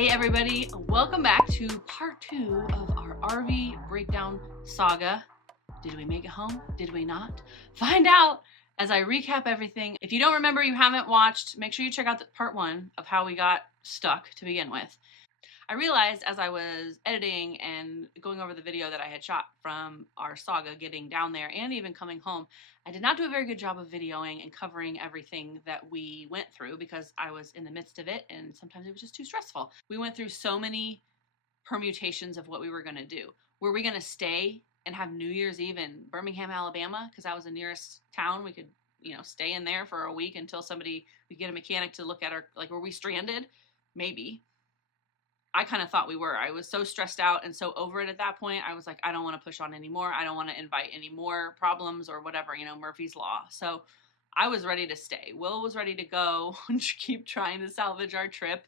Hey everybody, welcome back to part 2 of our RV breakdown saga. Did we make it home? Did we not? Find out as I recap everything. If you don't remember, you haven't watched, make sure you check out part 1 of how we got stuck to begin with. I realized as I was editing and going over the video that I had shot from our saga getting down there and even coming home, I did not do a very good job of videoing and covering everything that we went through because I was in the midst of it and sometimes it was just too stressful. We went through so many permutations of what we were going to do. Were we going to stay and have New Year's Eve in Birmingham, Alabama? Because that was the nearest town. We could, stay in there for a week until we get a mechanic to look at our, were we stranded? Maybe. I kind of thought we were. I was so stressed out and so over it at that point. I was like, I don't want to push on anymore. I don't want to invite any more problems or whatever, Murphy's Law. So I was ready to stay. Will was ready to go and keep trying to salvage our trip.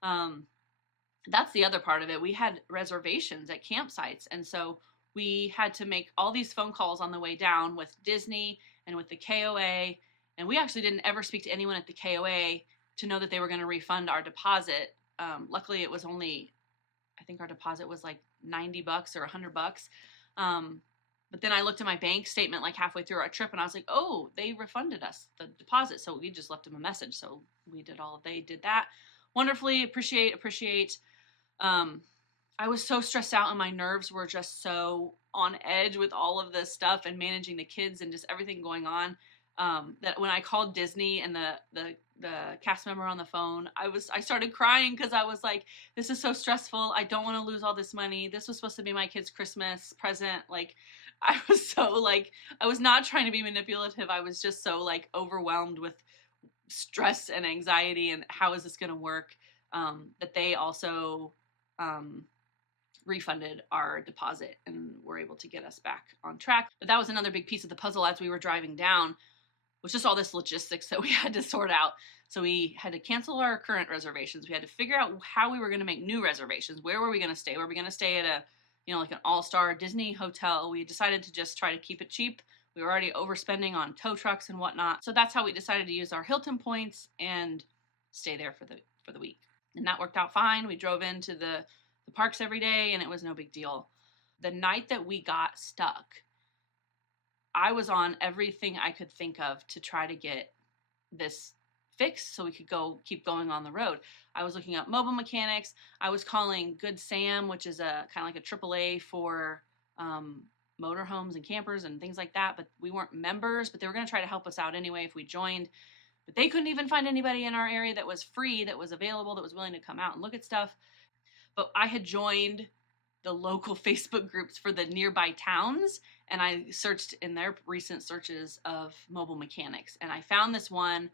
That's the other part of it. We had reservations at campsites. And so we had to make all these phone calls on the way down with Disney and with the KOA. And we actually didn't ever speak to anyone at the KOA to know that they were going to refund our deposit. Luckily it was only, I think our deposit was like $90 or $100. But then I looked at my bank statement like halfway through our trip and I was like, oh, they refunded us the deposit. So we just left them a message. So they did that wonderfully. Appreciate. I was so stressed out and my nerves were just so on edge with all of this stuff and managing the kids and just everything going on. That when I called Disney and the cast member on the phone, I started crying because I was like, this is so stressful. I don't want to lose all this money. This was supposed to be my kid's Christmas present. I was so I was not trying to be manipulative. I was just so overwhelmed with stress and anxiety and how is this going to work, that they also, refunded our deposit and were able to get us back on track. But that was another big piece of the puzzle as we were driving down, was just all this logistics that we had to sort out. So we had to cancel our current reservations. We had to figure out how we were going to make new reservations. Where were we going to stay? Were we going to stay at an all-star Disney hotel? We decided to just try to keep it cheap. We were already overspending on tow trucks and whatnot. So that's how we decided to use our Hilton points and stay there for the week. And that worked out fine. We drove into the parks every day and it was no big deal. The night that we got stuck, I was on everything I could think of to try to get this fixed so we could keep going on the road. I was looking up mobile mechanics. I was calling Good Sam, which is a kind of like a AAA for motorhomes and campers and things like that. But we weren't members, but they were going to try to help us out anyway if we joined. But they couldn't even find anybody in our area that was free, that was available, that was willing to come out and look at stuff. But I had joined the local Facebook groups for the nearby towns, and I searched in their recent searches of mobile mechanics, and I found this one.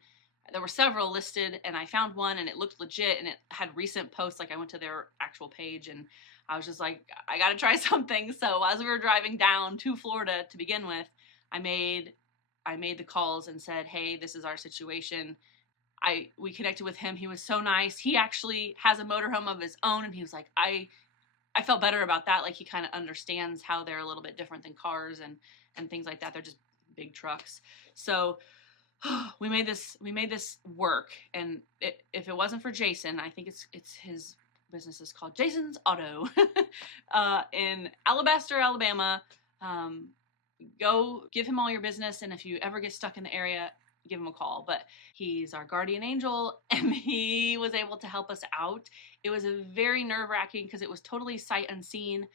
There were several listed, and I found one, and it looked legit, and it had recent posts. I went to their actual page, and I was just like, I gotta try something. So as we were driving down to Florida to begin with, I made the calls and said, hey, this is our situation. We connected with him. He was so nice. He actually has a motorhome of his own, and he was like, I felt better about that. He kind of understands how they're a little bit different than cars and things like that. They're just big trucks. So we made this work. And if it wasn't for Jason, I think it's his business is called Jason's Auto in Alabaster, Alabama. Go give him all your business. And if you ever get stuck in the area, give him a call. But he's our guardian angel and he was able to help us out. It was a very nerve-wracking because it was totally sight unseen.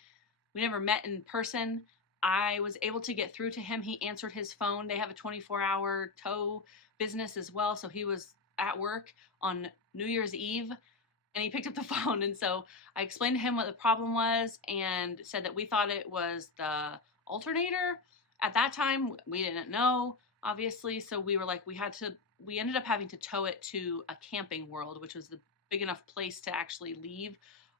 We never met in person. I was able to get through to him. He answered his phone. They have a 24-hour tow business as well. So he was at work on New Year's Eve and he picked up the phone. And so I explained to him what the problem was and said that we thought it was the alternator. At that time, we didn't know, obviously, so we were we ended up having to tow it to a Camping World, which was the big enough place to actually leave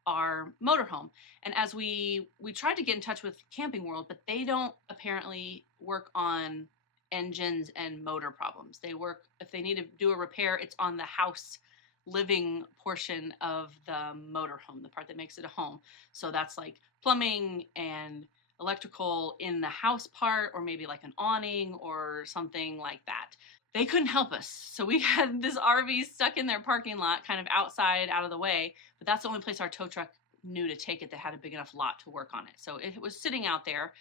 our motorhome. And as we tried to get in touch with Camping World, but they don't apparently work on engines and motor problems. They work, if they need to do a repair, it's on the house living portion of the motorhome, the part that makes it a home. So that's plumbing and electrical in the house part, or maybe an awning or something like that. they couldn't help us. So we had this RV stuck in their parking lot, kind of outside, out of the way. But that's the only place our tow truck knew to take it that had a big enough lot to work on it. So it was sitting out there.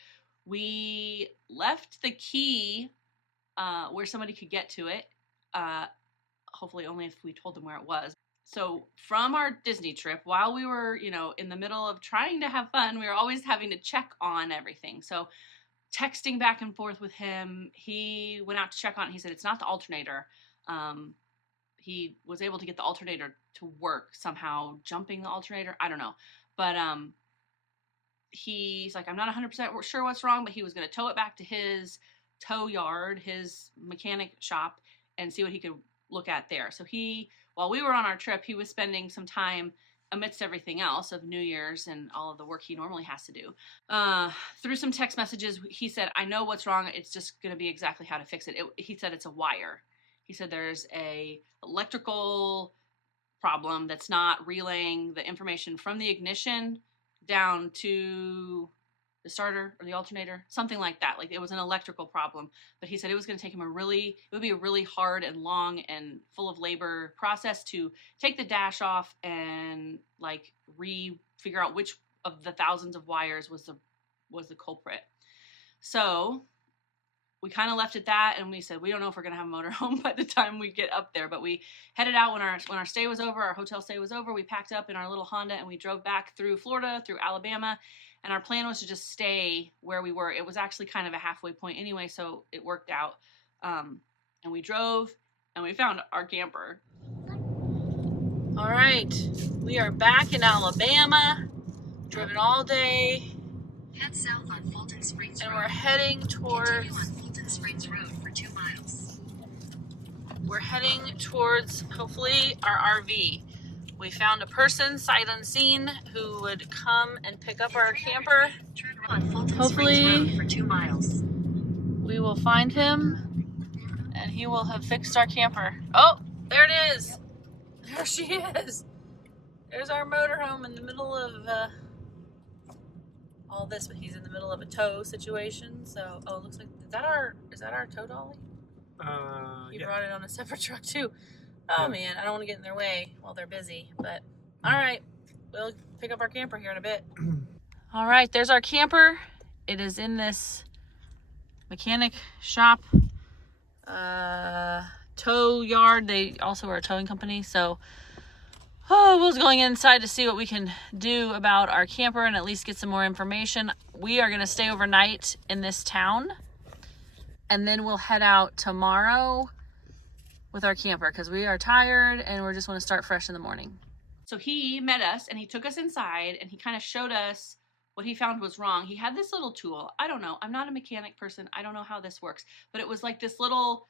We left the key where somebody could get to it. Hopefully only if we told them where it was. So from our Disney trip, while we were, in the middle of trying to have fun, we were always having to check on everything. So texting back and forth with him, he went out to check on it. He said, it's not the alternator. He was able to get the alternator to work somehow, jumping the alternator. I don't know. But he's like, I'm not 100% sure what's wrong, but he was going to tow it back to his tow yard, his mechanic shop, and see what he could look at there. So while we were on our trip, he was spending some time amidst everything else of New Year's and all of the work he normally has to do. Through some text messages, he said, I know what's wrong. It's just going to be exactly how to fix it. He said it's a wire. He said there's a electrical problem that's not relaying the information from the ignition down to the starter or the alternator, something like that. Like it was an electrical problem, but he said it was going to take him it would be a really hard and long and full of labor process to take the dash off and figure out which of the thousands of wires was the culprit. So we kind of left it that, and we said, we don't know if we're going to have a motorhome by the time we get up there, but we headed out when our stay was over, our hotel stay was over. We packed up in our little Honda and we drove back through Florida, through Alabama. And our plan was to just stay where we were. It was actually kind of a halfway point anyway, so it worked out. And we drove, and we found our camper. All right, we are back in Alabama. Driven all day. Head south on Fulton Springs Road. And we're heading towards... Continue on Fulton Springs Road for 2 miles. We're heading towards, hopefully, our RV. We found a person, sight unseen, who would come and pick up our camper. Hopefully, for 2 miles. We will find him, and he will have fixed our camper. Oh, there it is. There she is. There's our motorhome in the middle of all this, but he's in the middle of a tow situation. So, it looks like is that our tow dolly? He brought it on a separate truck too. Oh man, I don't want to get in their way while they're busy, but all right, we'll pick up our camper here in a bit. All right, there's our camper. It is in this mechanic shop, tow yard. They also are a towing company, so we're going inside to see what we can do about our camper and at least get some more information. We are going to stay overnight in this town, and then we'll head out tomorrow with our camper because we are tired and we just want to start fresh in the morning. So he met us and he took us inside and he kind of showed us what he found was wrong. He had this little tool. I don't know. I'm not a mechanic person. I don't know how this works, but it was like this little,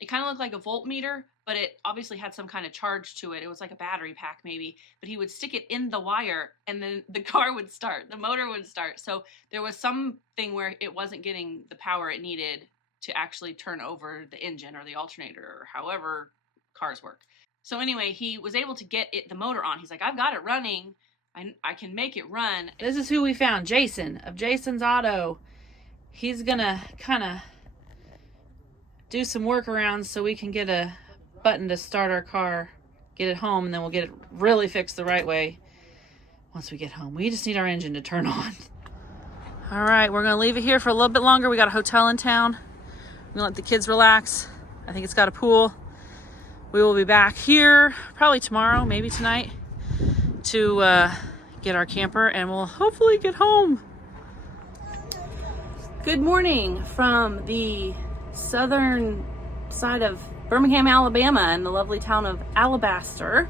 it kind of looked like a voltmeter, but it obviously had some kind of charge to it. It was like a battery pack maybe, but he would stick it in the wire and then the car would start, the motor would start. So there was something where it wasn't getting the power it needed to actually turn over the engine or the alternator or however cars work. So anyway, he was able to get the motor on. He's like, I've got it running. I can make it run. This is who we found, Jason of Jason's Auto. He's gonna kind of do some workarounds so we can get a button to start our car, get it home, and then we'll get it really fixed the right way once we get home. We just need our engine to turn on. All right, we're gonna leave it here for a little bit longer. We got a hotel in town. We're gonna let the kids relax. I think it's got a pool. We will be back here probably tomorrow, maybe tonight, to get our camper, and we'll hopefully get home. Good morning from the southern side of Birmingham, Alabama, in the lovely town of Alabaster.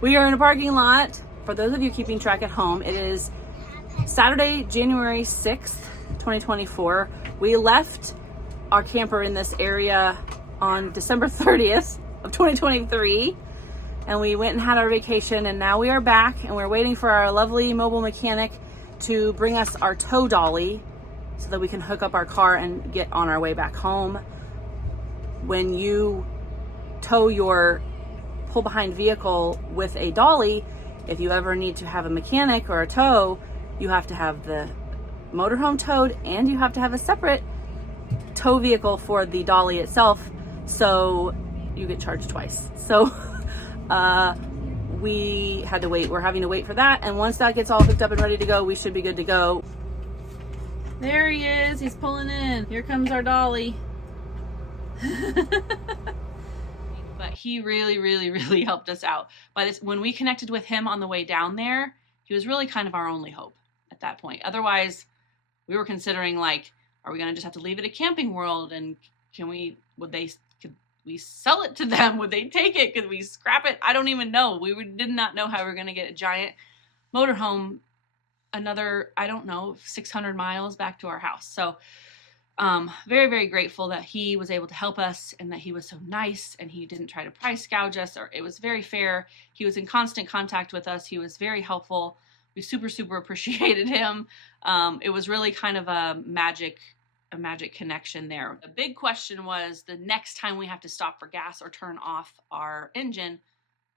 We are in a parking lot. For those of you keeping track at home, it is Saturday, January 6th, 2024. We left our camper in this area on December 30th of 2023, and we went and had our vacation, and now we are back and we're waiting for our lovely mobile mechanic to bring us our tow dolly so that we can hook up our car and get on our way back home. When you tow your pull behind vehicle with a dolly, if you ever need to have a mechanic or a tow, you have to have the motorhome towed and you have to have a separate tow vehicle for the dolly itself So you get charged twice. So we had to wait. We're having to wait for that. And once that gets all hooked up and ready to go, we should be good to go. There he is. He's pulling in. Here comes our dolly. But he really helped us out. When we connected with him on the way down there, he was really kind of our only hope at that point. Otherwise, we were considering, like, are we going to just have to leave it at Camping World? And could we sell it to them? Would they take it? Could we scrap it? I don't even know. Did not know how we were going to get a giant motorhome another, I don't know, 600 miles back to our house. So very grateful that he was able to help us and that he was so nice and he didn't try to price gouge us, or it was very fair. He was in constant contact with us. He was very helpful. We super appreciated him. It was really kind of a magic connection there. The big question was, the next time we have to stop for gas or turn off our engine,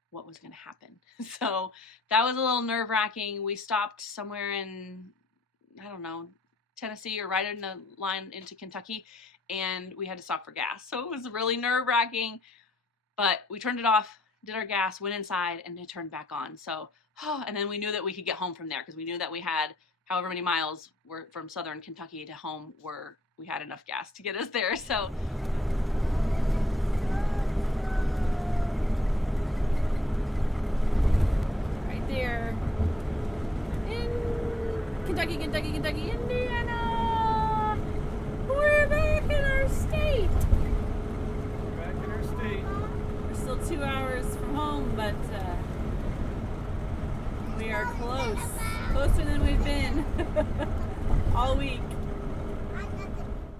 what was going to happen? So that was a little nerve-wracking. We stopped somewhere in, I don't know, Tennessee or right in the line into Kentucky, and we had to stop for gas. So it was really nerve-wracking, but we turned it off, did our gas, went inside, and it turned back on. So, and then we knew that we could get home from there, because we knew that we had however many miles were from southern Kentucky to home where we had enough gas to get us there. So right there in Kentucky, Indiana, we're back in our state. We're still 2 hours from home, but we are closer than we've been all week.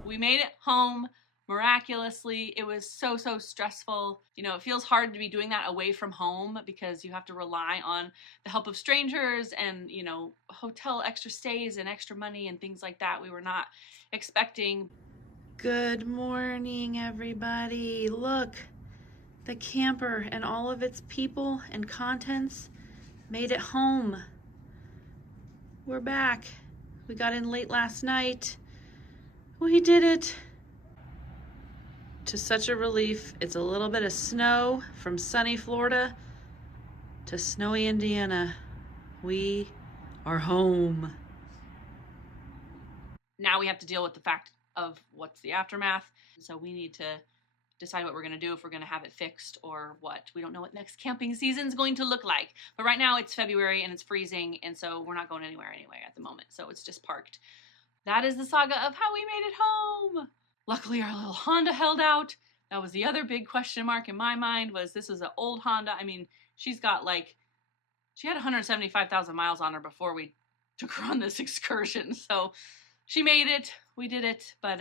We made it home miraculously. It was so stressful. You know, it feels hard to be doing that away from home because you have to rely on the help of strangers and, you know, hotel extra stays and extra money and things like that we were not expecting. Good morning, everybody. Look, the camper and all of its people and contents made it home. We're back. We got in late last night. We did it. To such a relief. It's a little bit of snow from sunny Florida to snowy Indiana. We are home. Now we have to deal with the fact of what's the aftermath. So we need to decide what we're going to do, if we're going to have it fixed or what. We don't know what next camping season is going to look like. But right now it's February and it's freezing, and so we're not going anywhere anyway at the moment. So it's just parked. That is the saga of how we made it home. Luckily, our little Honda held out. That was the other big question mark in my mind, was this is an old Honda. I mean, she had 175,000 miles on her before we took her on this excursion. So she made it. We did it. But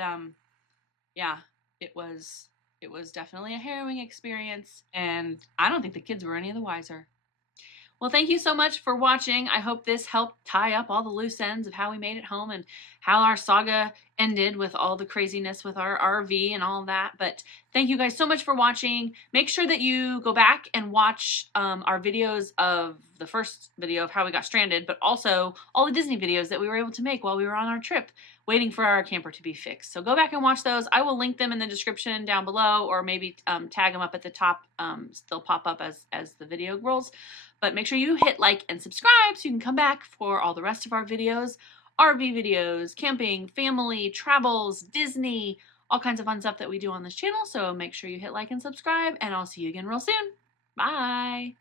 yeah, it was definitely a harrowing experience. And I don't think the kids were any of the wiser. Well, thank you so much for watching. I hope this helped tie up all the loose ends of how we made it home and how our saga ended with all the craziness with our RV and all that. But thank you guys so much for watching. Make sure that you go back and watch our videos of the first video of how we got stranded, but also all the Disney videos that we were able to make while we were on our trip waiting for our camper to be fixed. So go back and watch those. I will link them in the description down below, or maybe tag them up at the top. They'll pop up as the video rolls. But make sure you hit like and subscribe so you can come back for all the rest of our videos, RV videos, camping, family, travels, Disney, all kinds of fun stuff that we do on this channel. So make sure you hit like and subscribe, and I'll see you again real soon. Bye.